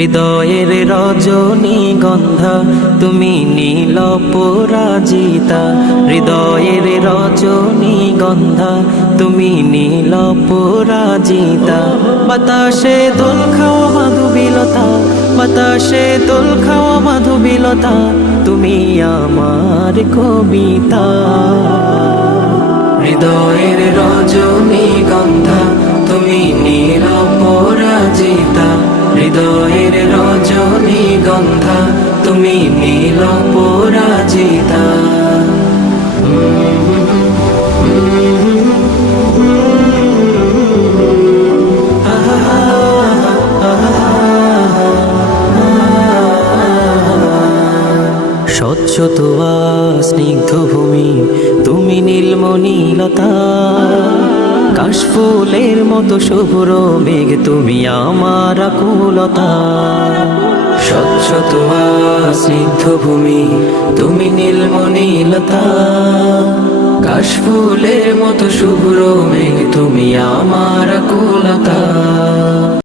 হৃদয়ের রজনীগন্ধা তুমি নীল পরাজিতা, হৃদয়ের রজনীগন্ধা তুমি নীল পরাজিতা। বাতাসে দোল খাওয়া মাধুবিলতা, বাতাসে দোল খাওয়া মাধুবিলতা, তুমি আমার কবিতা। হৃদয়ের রজনীগন্ধা তুমি নীল পরাজিতা, হৃদয়ের রজনীগন্ধা তুমি নীল পরাজিতা। স্বচ্ছ তোয়া স্নিগ্ধ ভূমি তুমি নীলমণিলতা, কাশফুলের মতো শুভ্র মেঘ তুমি আমার আকুলতা। স্বচ্ছ তোয়া স্নিগ্ধ ভূমি তুমি নীলমণিলতা, কাশফুলের মতো শুভ্র মেঘ তুমি আমার আকুলতা।